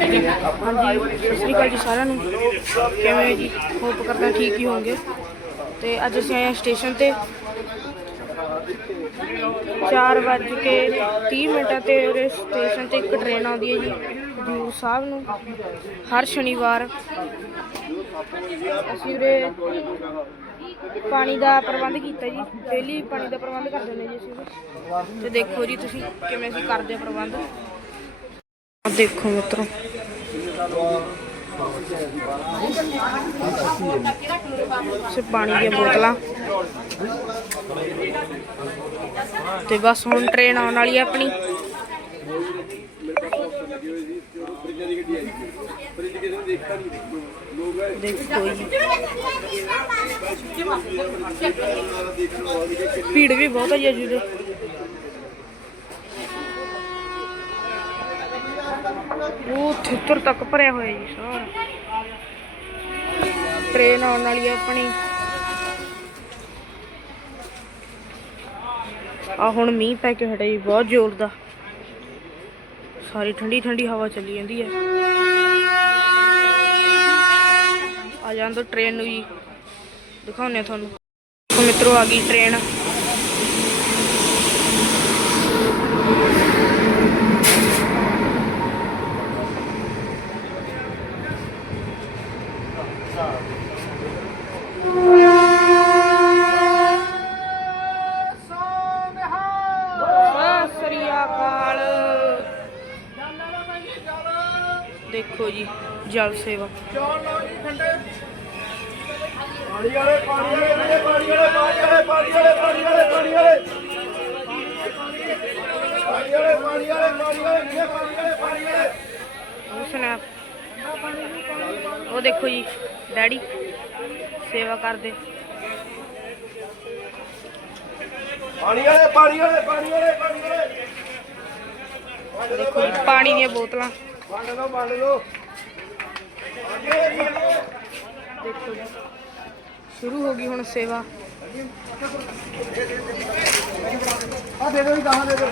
ਹਾਂਜੀ, ਸਤਿ ਸ਼੍ਰੀ ਅਕਾਲ ਜੀ ਸਾਰਿਆਂ ਨੂੰ। ਕਿਵੇਂ ਜੀ? ਹੋਪ ਕਰਦਾ ਠੀਕ ਹੀ ਹੋਵੋਗੇ। ਤੇ ਅੱਜ ਅਸੀਂ ਆਏ ਹਾਂ ਸਟੇਸ਼ਨ ਤੇ। 4 ਵੱਜ ਕੇ 30 ਮਿੰਟਾਂ ਤੇ ਉਰੇ ਸਟੇਸ਼ਨ ਤੇ ਇੱਕ ਟ੍ਰੇਨ ਆਉਂਦੀ ਹੈ ਜੀ ਹਜ਼ੂਰ ਸਾਹਿਬ ਨੂੰ। ਹਰ ਸ਼ਨੀਵਾਰ ਅਸੀਂ ਉਰੇ ਪਾਣੀ ਦਾ ਪ੍ਰਬੰਧ ਕੀਤਾ ਜੀ। ਡੇਲੀ ਪਾਣੀ ਦਾ ਪ੍ਰਬੰਧ ਕਰ ਦਿੰਦੇ ਜੀ ਅਸੀਂ ਤੇ ਦੇਖੋ ਜੀ ਤੁਸੀਂ ਕਿਵੇਂ ਅਸੀਂ ਕਰਦੇ ਪ੍ਰਬੰਧ। ਦੇਖੋ ਮਿੱਤਰੋ। ਸੇ ਪਾਣੀ ਦੀਆਂ ਬੋਤਲਾਂ। ਤੇ ਬਸ ਹੁਣ ਟ੍ਰੇਨ ਆਉਣ ਵਾਲੀ ਹੈ ਆਪਣੀ। ਦੇਖੋ ਜੀ ਭੀੜ ਵੀ ਬਹੁਤ ਹੈ ਜੀ ਅੱਜ ਉਰੇ ਉਹ ਥਿੱਤਰ ਤੱਕ ਭਰਿਆ ਹੋਇਆ ਜੀ ਸਾਰਾ। ਟ੍ਰੇਨ ਆਉਣ ਵਾਲੀ ਹੈ ਆਪਣੀ। ਆ ਹੁਣ ਮੀਂਹ ਪੈ ਕੇ ਹਟਿਆ ਜੀ, ਬਹੁਤ ਜ਼ੋਰ ਦਾ। ਸਾਰੀ ਠੰਡੀ ਠੰਡੀ ਹਵਾ ਚੱਲੀ ਜਾਂਦੀ ਹੈ ਆ ਜਾਂਦਾ ਟ੍ਰੇਨ ਨੂੰ ਜੀ। ਦਿਖਾਉਂਦੇ ਤੁਹਾਨੂੰ। ਦੇਖੋ ਮਿੱਤਰੋ, ਆ ਗਈ ਟ੍ਰੇਨ ਸਤਿ ਸ੍ਰੀ ਅਕਾਲ ਦੇਖੋ ਜੀ ਜਲ ਸੇਵਾ। ਪਾਣੀ ਵਾਲੇ ਪਾਣੀ ਵਾਲੇ ਪਾਣੀ ਵਾਲੇ ਪਾਣੀ ਵਾਲੇ ਪਾਣੀ ਵਾਲੇ ਪਾਣੀ ਵਾਲੇ ਪਾਣੀ ਵਾਲੇ ਪਾਣੀ ਵਾਲੇ ਪਾਣੀ ਵਾਲੇ ਪਾਣੀ ਵਾਲੇ ਪਾਣੀ ਵਾਲੇ ਪਾਣੀ ਵਾਲੇ ਉਹ ਸਨੈਪ ਉਹ ਦੇਖੋ ਜੀ, ਡੈਡੀ ਸੇਵਾ ਕਰਦੇ। ਪਾਣੀ ਵਾਲੇ ਪਾਣੀ ਵਾਲੇ ਪਾਣੀ ਵਾਲੇ ਪਾਣੀ ਵਾਲੇ ਦੇਖੋ ਪਾਣੀ ਦੀਆਂ ਬੋਤਲਾਂ। ਵੰਡ ਲਓ ਵੰਡ ਲਓ। ਦੇਖੋ ਜੀ ਸ਼ੁਰੂ ਹੋ ਗਈ ਹੁਣ ਸੇਵਾ। ਆ ਦੇ ਦਿਓ ਜੀ ਦਹਾਂ ਦੇ ਦਿਓ।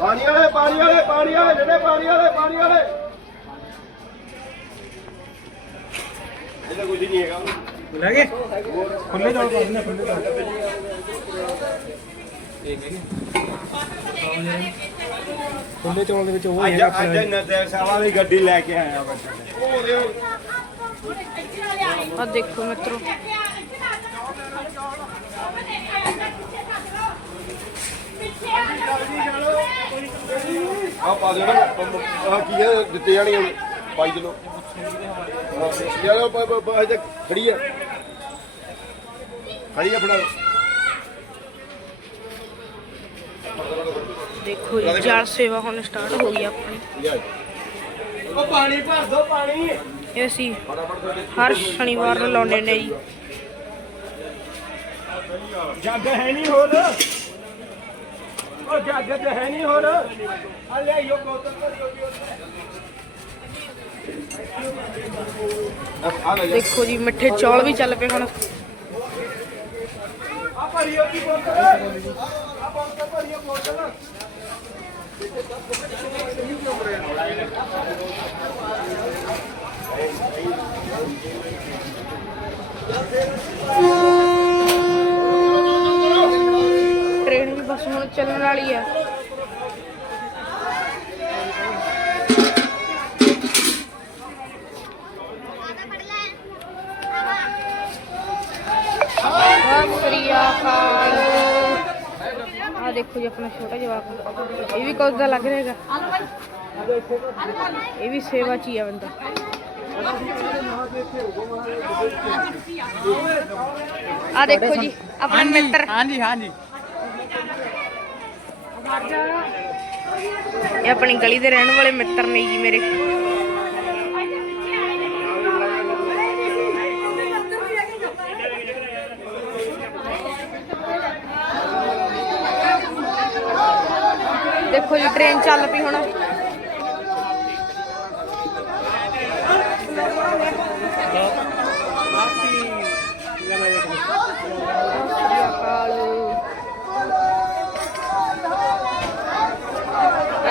ਪਾਣੀ ਵਾਲੇ ਪਾਣੀ ਵਾਲੇ ਪਾਣੀ ਵਾਲੇ ਜਿਹੜੇ ਪਾਣੀ ਵਾਲੇ ਪਾਣੀ ਵਾਲੇ। ਇਹਦਾ ਕੁਝ ਨਹੀਂ ਹੈਗਾ। ਲੈ ਗਏ? ਖੁੱਲੇ ਚੌਲ ਪਾ ਦਿੰਦੇ ਖੁੱਲੇ ਚੌਲ ਖੁੱਲੇ ਚੌਲ ਦੇ ਵਿੱਚ ਉਹ ਅੱਜ ਅੱਜ ਨਦਰ ਸਾਹਿਬ ਦੀ ਗੱਡੀ ਲੈ ਕੇ ਆਇਆ ਬੱਚਾ ਆ ਦੇਖੋ ਮਿੱਤਰੋ। ਆ ਪਾ ਦੇਣਾ। ਆ ਕੀ ਹੈ ਦਿੱਤੇ ਜਾਣੀਆਂ ਪਾਈ ਚਲੋ ਯਾਰ ਉਹ ਅਜੇ ਖੜੀ ਆ। ਖੜੀ ਆ ਫੜਾ ਦੇਖੋ ਜੀ ਜਲ ਸੇਵਾ ਹੁਣ ਸਟਾਰਟ ਹੋ ਗਈ ਆਪਣੀ। ਉਹ ਪਾਣੀ ਭਰ ਦੋ ਪਾਣੀ। ਇਹ ਅਸੀਂ ਹਰ ਸ਼ਨੀਵਾਰ ਨੂੰ ਲਾਉਂਦੇ ਨੇ ਜੀ। ਜੱਗ ਹੈ ਨਹੀਂ ਹੋਰ। ਉਹ ਜੱਗ ਤੇ ਹੈ ਨਹੀਂ ਹੋਰ। ਆ ਲੈ ਯੋ ਆ ਲੈ ਦੇਖੋ ਜੀ ਮਿੱਠੇ ਚੌਲ ਵੀ ਚੱਲ ਪਏ ਹੁਣ। ਭਰਿਓ ਕੀ ਬੋਤਲ ਆ ਬੋਤਲ ਭਰਿਓ ਬੋਤਲ ਟ੍ਰੇਨ ਵੀ ਬਸ ਹੁਣ ਚੱਲਣ ਵਾਲੀ ਹੈ ਸਤਿ ਸ੍ਰੀ ਅਕਾਲ। ਆ ਦੇਖੋ ਜੀ ਆਪਣਾ ਛੋਟਾ ਜਵਾਕ ਇਹ ਵੀ ਕੁਝ ਦਾ ਲੱਗ ਰਿਹਾ ਹੈਗਾ? ਇਹ ਵੀ ਸੇਵਾ ਚ ਹੀ ਆ ਬੰਦਾ। ਆ ਦੇਖੋ ਜੀ ਆਪਣਾ ਮਿੱਤਰ। ਹਾਂਜੀ ਹਾਂਜੀ। ਇਹ ਆਪਣੀ ਗਲੀ ਦੇ ਰਹਿਣ ਵਾਲੇ ਮਿੱਤਰ ਨੇ ਜੀ ਮੇਰੇ। ਦੇਖੋ ਜੀ ਟ੍ਰੇਨ ਚੱਲ ਪਈ ਹੁਣ।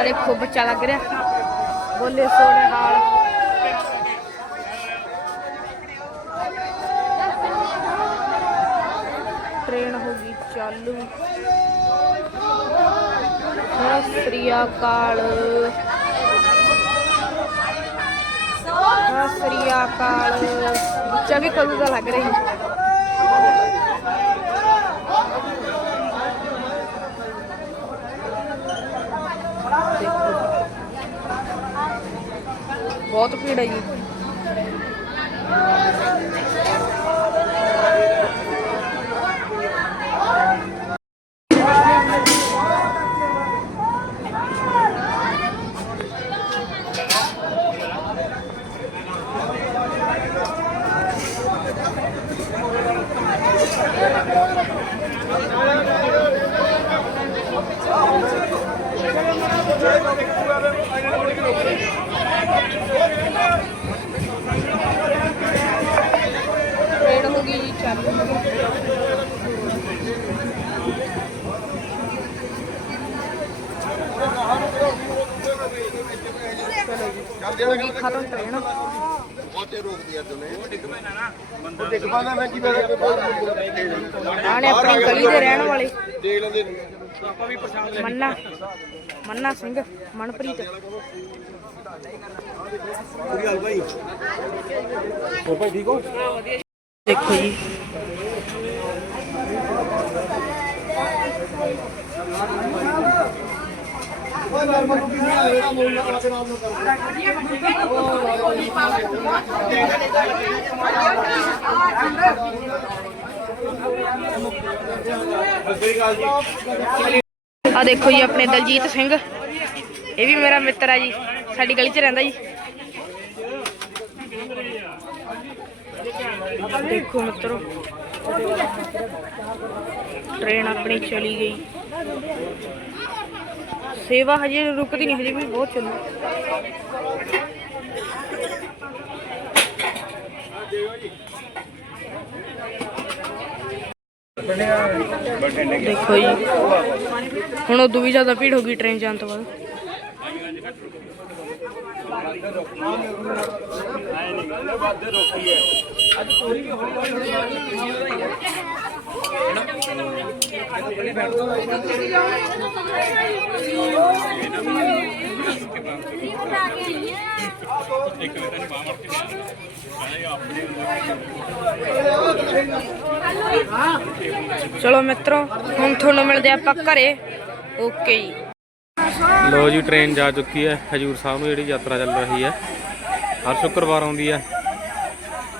ਦੇਖੋ, ਬੱਚਾ ਲੱਗ ਰਿਹਾ। ਬੋਲੇ ਸੋਨੇ ਹਾਲ। ਟ੍ਰੇਨ ਹੋ ਗਈ, ਚਾਲੂ। ਸਤਿ ਸ੍ਰੀ ਅਕਾਲ। ਸਤਿ ਸ੍ਰੀ ਅਕਾਲ। ਬੱਚਾ ਵੀ ਕਦੋਂ ਦਾ ਲੱਗ ਰਿਹਾ। ਬਹੁਤ ਭੀੜ ਹੈ ਜੀ। पेड़ होगी चालू विख्यात ट्रेन ਟ੍ਰੇਨ ਹੋ ਗਈ ਜੀ ਚਾਲੂ ਹੋ ਗਈ ਖਤਮ ਟ੍ਰੇਨ ਆਣੇ ਆਪਣੀ ਗਲੀ ਦੇ ਰਹਿਣ ਵਾਲੇ। ਮੰਨਾ ਮੰਨਾ ਸਿੰਘ ਮਨਪ੍ਰੀਤ। ਹੋਰ ਭਾਈ ਠੀਕ ਹੋ? ਦੇਖੋ ਜੀ। ਆ ਦੇਖੋ ਜੀ ਆਪਣੇ ਦਲਜੀਤ ਸਿੰਘ। ਇਹ ਵੀ ਮੇਰਾ ਮਿੱਤਰ ਆ ਜੀ। ਸਾਡੀ ਗਲੀ 'ਚ ਰਹਿੰਦਾ ਜੀ। ਦੇਖੋ ਮਿੱਤਰੋ ਟ੍ਰੇਨ ਆਪਣੀ ਚਲੀ ਗਈ। ਸੇਵਾ ਹਜੇ ਰੁਕਦੀ ਨਹੀਂ, ਹਜੇ ਵੀ ਬਹੁਤ ਚੱਲੂ ਦੇਖੋ ਜੀ, ਹੁਣ ਉਦੋਂ ਵੀ ਜ਼ਿਆਦਾ ਭੀੜ ਹੋ ਗਈ ਟ੍ਰੇਨ ਜਾਣ ਤੋਂ ਬਾਅਦ। ਚਲੋ ਮਿੱਤਰੋ, ਹੁਣ ਤੁਹਾਨੂੰ ਮਿਲਦੇ ਆਪਾਂ ਘਰੇ। ਓਕੇ ਜੀ। ਲੋ ਜੀ ਟ੍ਰੇਨ ਜਾ ਚੁੱਕੀ ਹੈ। ਹਜੂਰ ਸਾਹਿਬ ਨੂੰ ਜਿਹੜੀ ਯਾਤਰਾ ਚੱਲ ਰਹੀ ਹੈ। ਹਰ ਸ਼ੁੱਕਰਵਾਰ ਆਉਂਦੀ ਹੈ।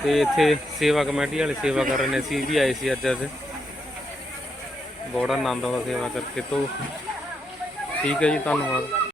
ਤੇ ਇੱਥੇ ਸੇਵਾ ਕਮੇਟੀ ਵਾਲੇ ਸੇਵਾ ਕਰ ਰਹੇ ਨੇ। ਅਸੀਂ ਵੀ ਆਏ ਸੀ ਅੱਜ ਅੱਜ। ਬੜਾ ਆਨੰਦ ਆਉਂਦਾ ਸੇਵਾ ਕਰਕੇ ਤੋਂ। ਠੀਕ ਹੈ ਜੀ ਧੰਨਵਾਦ।